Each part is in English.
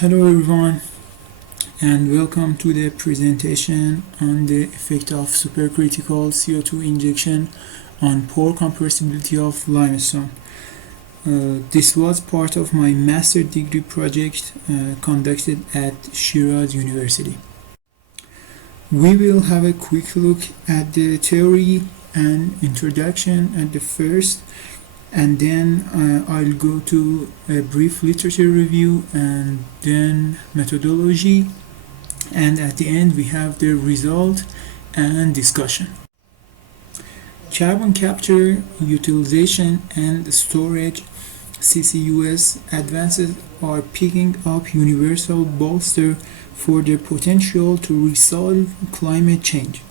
Hello everyone, and welcome to the presentation on the effect of supercritical CO2 injection on pore compressibility of limestone. This was part of my master degree project conducted at Shiraz University. We will have a quick look at the theory and introduction at the first, and then I'll go to a brief literature review and then methodology, and at the end we have the result and discussion. Carbon capture, utilization and storage CCUS advances are picking up universal bolster for their potential to resolve climate change.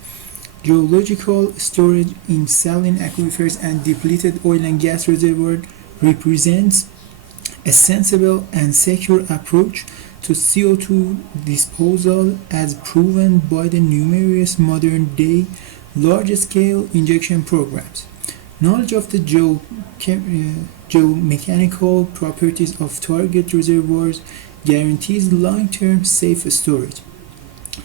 Geological storage in saline aquifers and depleted oil and gas reservoirs represents a sensible and secure approach to CO2 disposal as proven by the numerous modern-day large-scale injection programs. Knowledge of the geomechanical properties of target reservoirs guarantees long-term safe storage.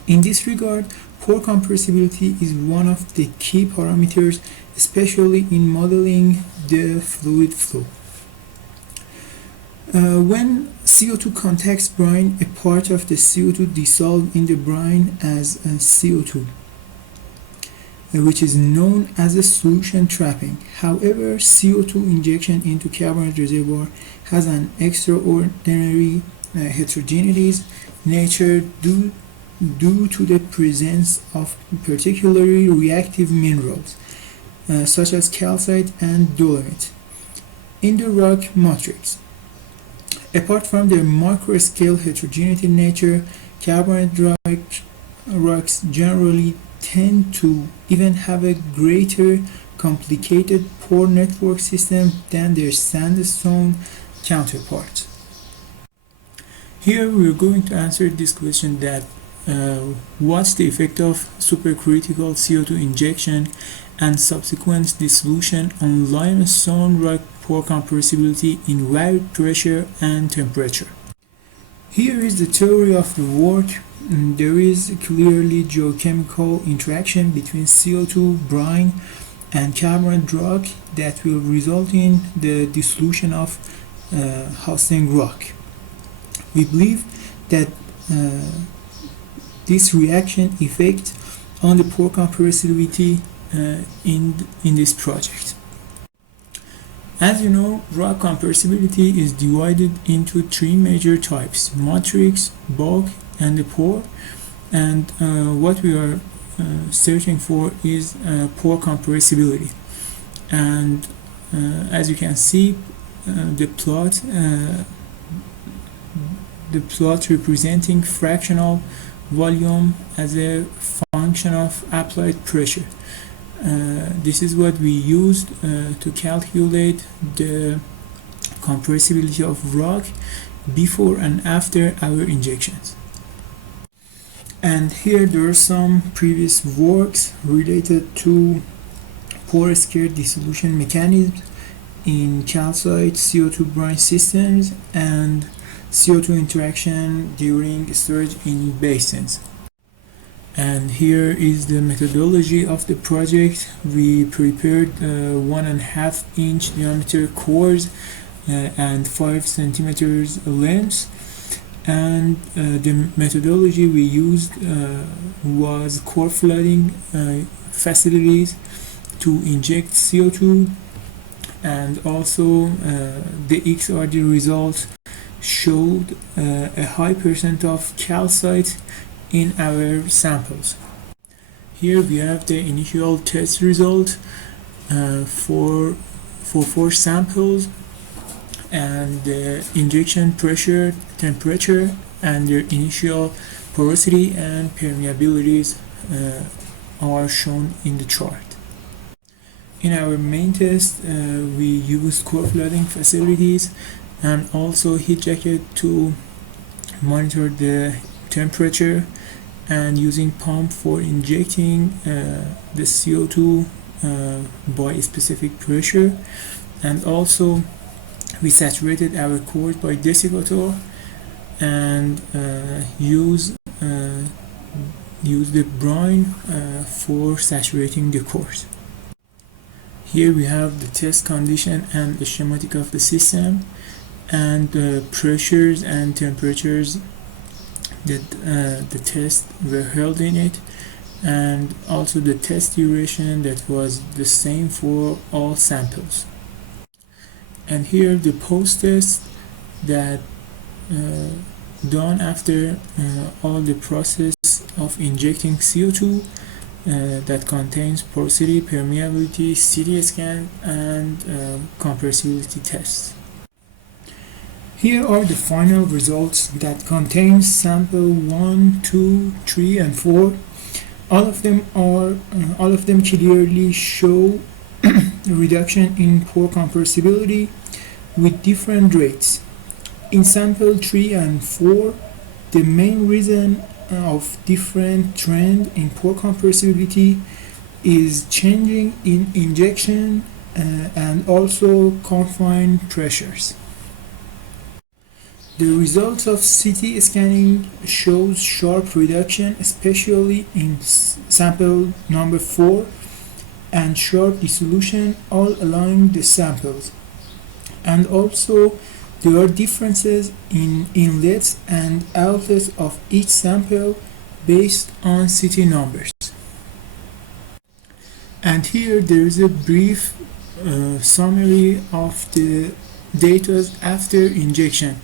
In this regard, pore compressibility is one of the key parameters, especially in modeling the fluid flow. When CO2 contacts brine, a part of the CO2 dissolves in the brine as CO2, which is known as a solution trapping. However, CO2 injection into carbonate reservoir has an extraordinary heterogeneous nature due to the presence of particularly reactive minerals such as calcite and dolomite in the rock matrix. Apart from their macro-scale heterogeneity nature, carbonate rocks generally tend to even have a greater complicated pore network system than their sandstone counterparts. Here we are going to answer this question that what's the effect of supercritical CO2 injection and subsequent dissolution on limestone rock pore compressibility in varied pressure and temperature. Here is the theory of the work. There is clearly geochemical interaction between CO2, brine, and carbonate rock that will result in the dissolution of Hausen rock. We believe that this reaction effect on the pore compressibility in this project. As you know, rock compressibility is divided into three major types: matrix, bulk, and the pore. And what we are searching for is pore compressibility. And as you can see, the plot representing fractional volume as a function of applied pressure. This is what we used to calculate the compressibility of rock before and after our injections. And here there are some previous works related to pore scale dissolution mechanisms in calcite CO2 brine systems and CO2 interaction during storage in basins. And here is the methodology of the project. We prepared 1.5 inch diameter cores and 5 centimeters lengths, and the methodology we used was core flooding facilities to inject CO2, and also the XRD results showed a high percent of calcite in our samples. Here we have the initial test result for 4 samples, and the injection pressure, temperature, and their initial porosity and permeabilities are shown in the chart. In our main test, we used core flooding facilities and also heat jacket to monitor the temperature, and using pump for injecting the CO2 by a specific pressure. And also we saturated our cores by desiccator and use the brine for saturating the cores. Here we have the test condition and the schematic of the system, and the pressures and temperatures that the tests were held in it, and also the test duration that was the same for all samples. And here the post-test that done after all the process of injecting CO2 that contains porosity, permeability, CT scan, and compressibility tests. Here are the final results that contain sample 1, 2, 3, and 4. All of them clearly show reduction in pore compressibility with different rates. In sample 3 and 4, the main reason of different trend in pore compressibility is changing in injection and also confined pressures. The results of CT scanning shows sharp reduction, especially in sample number 4, and sharp dissolution all along the samples. And also there are differences in inlets and outlets of each sample based on CT numbers. And here there is a brief summary of the data after injection.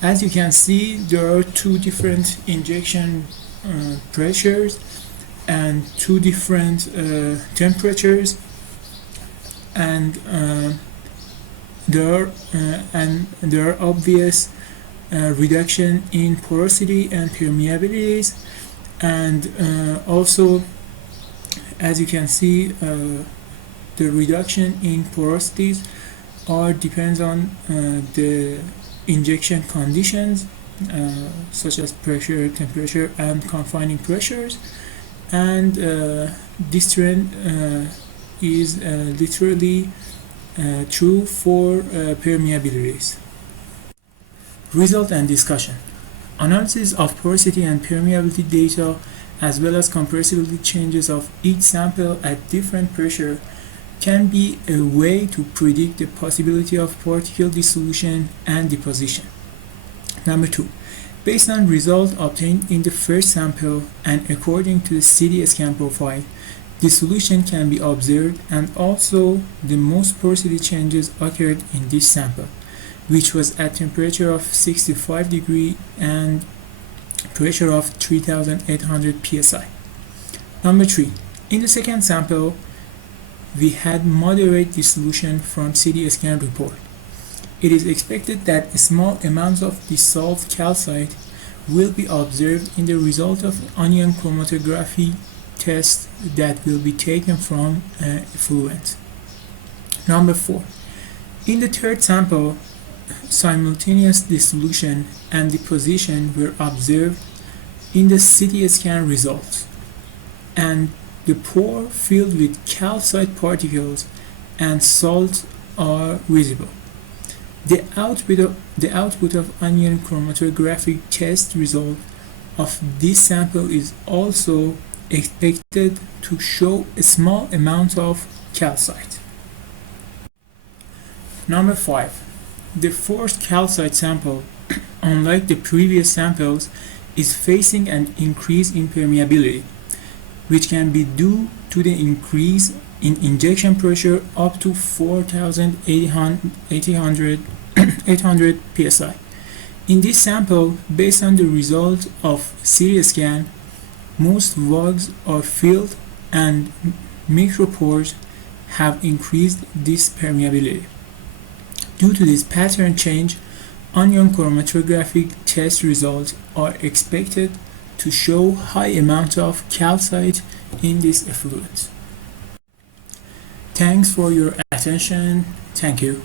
As you can see, there are two different injection pressures and two different temperatures, and there are obvious reduction in porosity and permeabilities, and also, as you can see, the reduction in porosities depends on the injection conditions, such as pressure, temperature, and confining pressures, and this trend is literally true for permeabilities. Result and discussion. Analysis of porosity and permeability data, as well as compressibility changes of each sample at different pressure, can be a way to predict the possibility of particle dissolution and deposition. Number 2. Based on results obtained in the first sample and according to the CT scan profile, dissolution can be observed, and also the most porosity changes occurred in this sample, which was at temperature of 65 degrees and pressure of 3800 psi. Number 3. In the second sample, we had moderate dissolution from CT scan report. It is expected that small amounts of dissolved calcite will be observed in the result of onion chromatography test that will be taken from effluent. Number 4. In the third sample, simultaneous dissolution and deposition were observed in the CT scan results, and the pore filled with calcite particles and salts are visible. The output of onion chromatographic test result of this sample is also expected to show a small amount of calcite. Number 5. The fourth calcite sample, unlike the previous samples, is facing an increase in permeability, which can be due to the increase in injection pressure up to 4,800 psi. In this sample, based on the result of CT scan, most vugs are filled and micropores have increased this permeability. Due to this pattern change, onion chromatographic test results are expected to show high amount of calcite in this effluent. Thanks for your attention. Thank you.